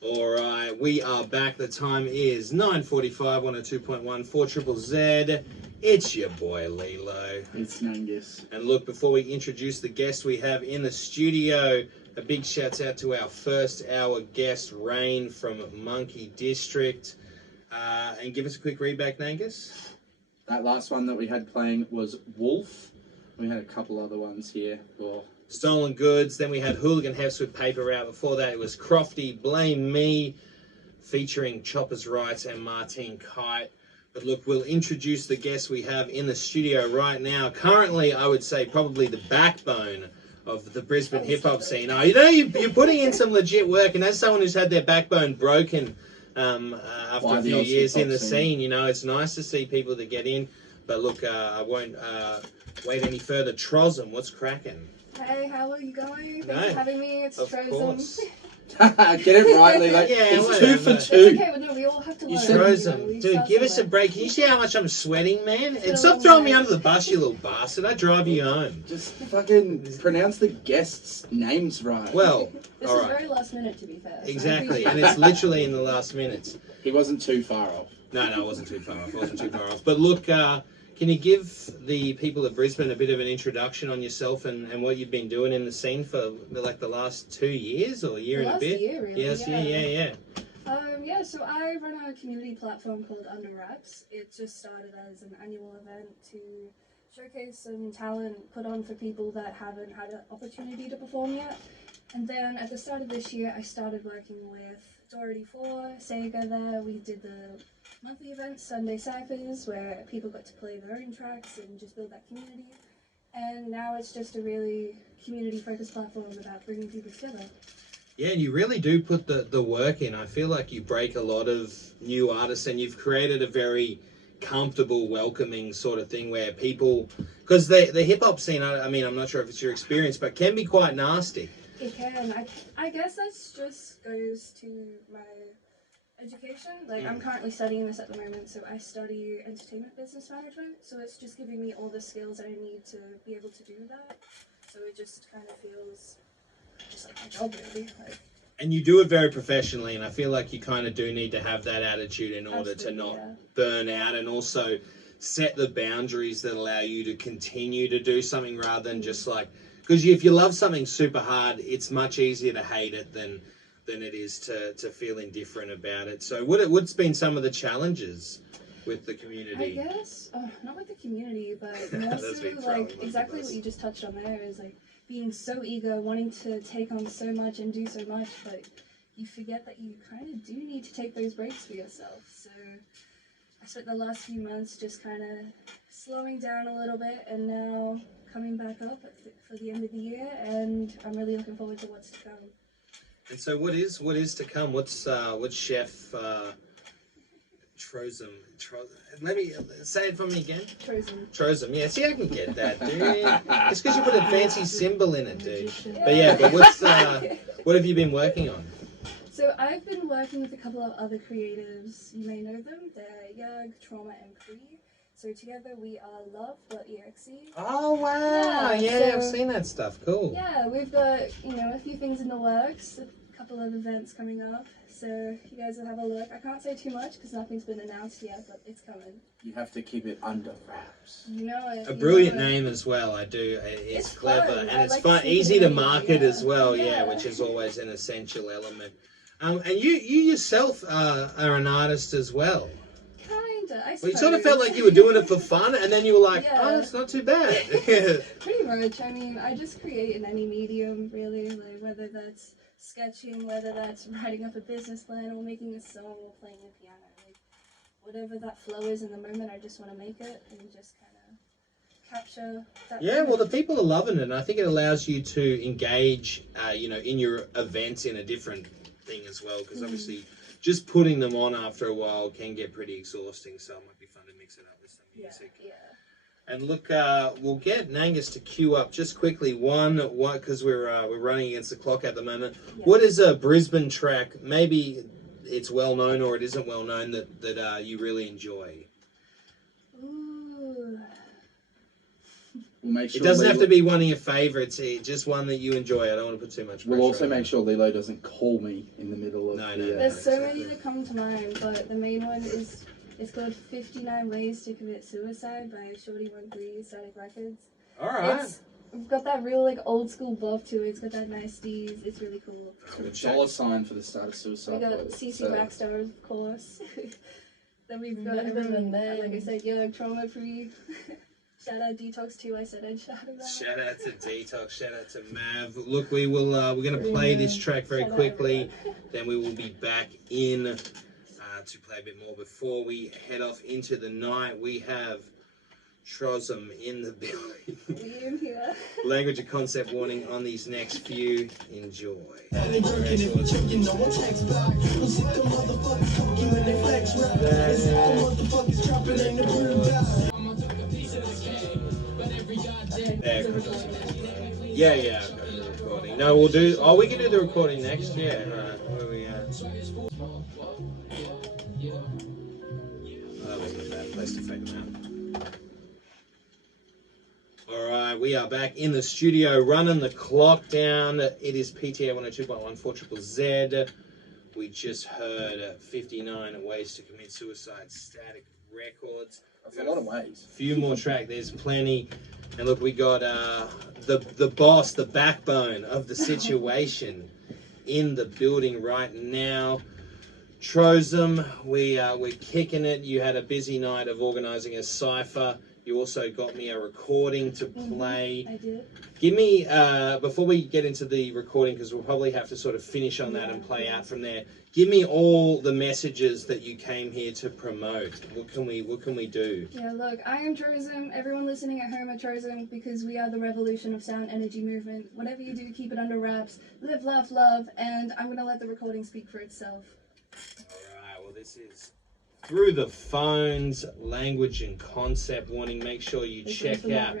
Alright, we are back. The time is 9:45, 102.1, 4ZZZ. It's your boy Leelow. It's Nangus. And look, before we introduce the guest we have in the studio, a big shout out to our first hour guest, Rain from Monkey District. And give us a quick read back, Nangus. That last one that we had playing was Wolf. We had a couple other ones here. Stolen Goods. Then we had Hooligan Hefts with Paper Route. Before that, it was Crofty, Blame Me, featuring Chopper's Rights and Martine Kite. But look, we'll introduce the guest we have in the studio right now. Currently, I would say probably the backbone of the Brisbane hip-hop scene. Oh, you know, you're putting in some legit work, and as someone who's had their backbone broken after a few years in the scene, you know, it's nice to see people that get in. But look, I won't wait any further. Trozum, what's cracking? Hey, how are you going? Thanks for having me. It's Trozum. Get it right, Lee. Like, yeah, it's whatever. 2 for 2. It's okay, but no, we all have to learn. Trozum. Dude, give us a break. Can you see how much I'm sweating, man? And stop throwing me under the bus, you little bastard. I drive you home. Just fucking pronounce the guests' names right. Well, this is very last minute, to be fair. So exactly, and it's literally in the last minutes. He wasn't too far off. No, it wasn't too far off. It wasn't too far off. But look, can you give the people of Brisbane a bit of an introduction on yourself and what you've been doing in the scene for like the last 2 years or year and a bit? Year, really. Yes, yeah. Yeah, so I run a community platform called Under Wraps. It just started as an annual event to showcase some talent put on for people that haven't had an opportunity to perform yet. And then at the start of this year, I started working with Doherty 4, Sega there. We did the monthly events, Sunday Cyphers, where people got to play their own tracks and just build that community. And now it's just a really community-focused platform about bringing people together. Yeah, and you really do put the work in. I feel like you break a lot of new artists and you've created a very comfortable, welcoming sort of thing where people... Because the hip-hop scene, I mean, I'm not sure if it's your experience, but can be quite nasty. It can. I guess that's just goes to my education. Like, I'm currently studying this at the moment, so I study entertainment business management, so it's just giving me all the skills I need to be able to do that. So it just kind of feels just like my job, really. And you do it very professionally, and I feel like you kind of do need to have that attitude in order to not burn out, and also set the boundaries that allow you to continue to do something rather than just like... Because if you love something super hard, it's much easier to hate it than it is to feel indifferent about it. So what's been some of the challenges with the community? I guess, not with the community, but more so like exactly what you just touched on there is like being so eager, wanting to take on so much and do so much, but you forget that you kind of do need to take those breaks for yourself. So I spent the last few months just kind of slowing down a little bit and now coming back up for the end of the year, and I'm really looking forward to what's to come. And so what is to come? What's Chef Trozum? Let me say it for me again. Trozum. Yeah, see, I can get that, dude. It's because you put a fancy symbol in it, dude. But yeah, but what have you been working on? So I've been working with a couple of other creatives. You may know them. They're Yug, Trauma, and Cree. So together we are love.exe. Oh wow! Yeah, I've seen that stuff. Cool. Yeah, we've got a few things in the works, a couple of events coming up. So you guys will have a look. I can't say too much because nothing's been announced yet, but it's coming. You have to keep it under wraps. You know it. A brilliant name as well. I do. It's clever fun. and it's like fun, easy to market as well. Yeah, which is always an essential element. And you yourself are an artist as well. Well, you sort of felt like you were doing it for fun, and then you were like, oh, it's not too bad. Pretty much. I mean, I just create in any medium, really, like whether that's sketching, whether that's writing up a business plan, or making a song, or playing the piano. Like, whatever that flow is in the moment, I just want to make it and just kind of capture that. Yeah, well, the people are loving it, and I think it allows you to engage, in your events in a different thing as well, because obviously... Just putting them on after a while can get pretty exhausting, so it might be fun to mix it up with some music. Yeah. And look, we'll get Nangus to queue up just quickly. Because we're running against the clock at the moment. Yeah. What is a Brisbane track? Maybe it's well known or it isn't well known that you really enjoy. Ooh. We'll make sure It doesn't have to be one of your favourites, just one that you enjoy. I don't want to put too much pressure. We'll also on make it. sure Leelow doesn't call me in the middle of There's so many that come to mind, but the main one is it's called 59 Ways to Commit Suicide by Shorty13 Static Records. Alright. We've got that real like old school bop to it. It's got that nice D's. It's really cool. $sign for the start of suicide. We got CC Backstar, of course. Then we've got everyone, like I said, Trauma Free. Shout out Detox too. I said I'd shout out. Shout out to Detox. Shout out to Mav. Look, we will. We're going to play this track very quickly. Then we will be back in to play a bit more. Before we head off into the night, we have Trosm in the building. Here. Language and concept warning on these next few. Enjoy. Yeah, I've got the recording. No, we'll do. Oh, we can do the recording next. Yeah, right. Where are we at? Oh, that wasn't a bad place to fade them out. Alright, we are back in the studio running the clock down. It is PTA 102.1 4ZZZ. We just heard 59 Ways to Commit Suicide, Static Records. That's a lot of ways. A few more tracks, there's plenty. And look, we got the boss, the backbone of the situation in the building right now. Trosm, we're kicking it. You had a busy night of organising a cypher. You also got me a recording to play. I did. Give me, before we get into the recording, because we'll probably have to sort of finish on that and play out from there, give me all the messages that you came here to promote. What can we do? Yeah, look, I am Trosm. Everyone listening at home are Trosm because we are the revolution of sound energy movement. Whatever you do, keep it under wraps. Live, laugh, love, and I'm going to let the recording speak for itself. Alright, well this is Through the Phones, language and concept warning. Make sure you check out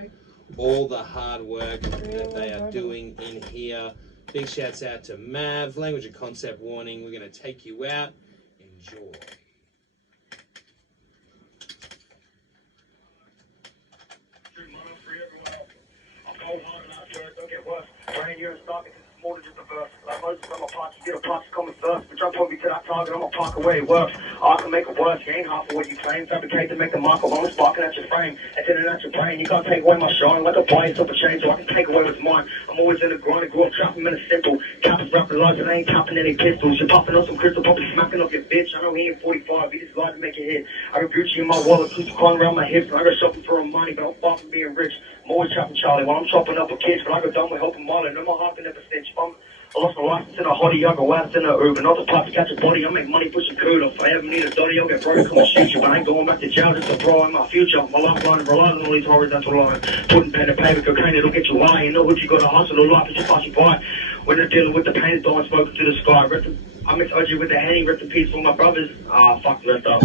all the hard work that they are doing in here. Big shouts out to Mav, language and concept warning. We're going to take you out. Enjoy. Don't get worse. Brand new and stock, it's more than just a verse. Like Moses, I'm a party, get a party coming first. But jump on me to that target, I'm a park away, it works. I can make it worse, you ain't half of what you claim. Fabricate to make the mark of I'm sparking at your frame. It's in and out your brain, you can't take away my shine. Like a buy yourself a change so I can take away what's mine. I'm always in the grind, I grew up trapping in a simple. Cappers rapping large and I ain't capping any pistols. You're popping on some crystal, probably smacking off your bitch. I know he ain't 45, he just lied to make it hit. I got Gucci in my wallet, keeps crawling around my hips. I got shopping for money, but I'm far from being rich. I'm always chopping Charlie while I'm chopping up with kids, but I got done with helping Marlon. No more harping never snitch. I lost my license in a hottie, I go out in a Uber. Not the part to catch a body, I make money pushing cooler. If I ever need a dotty, I'll get broke, come and shoot you. But I ain't going back to jail, just a pro in my future. My lifeline and relying on all these horizontal lines. Putting pen and paper, cocaine, it'll get you lying. You know what you gotta hustle, or life is just pass you by. When they're dealing with the pain, it's throwing smoke to the sky. I mix OG with the Henny, rest in peace for my brothers. Fuck, messed up.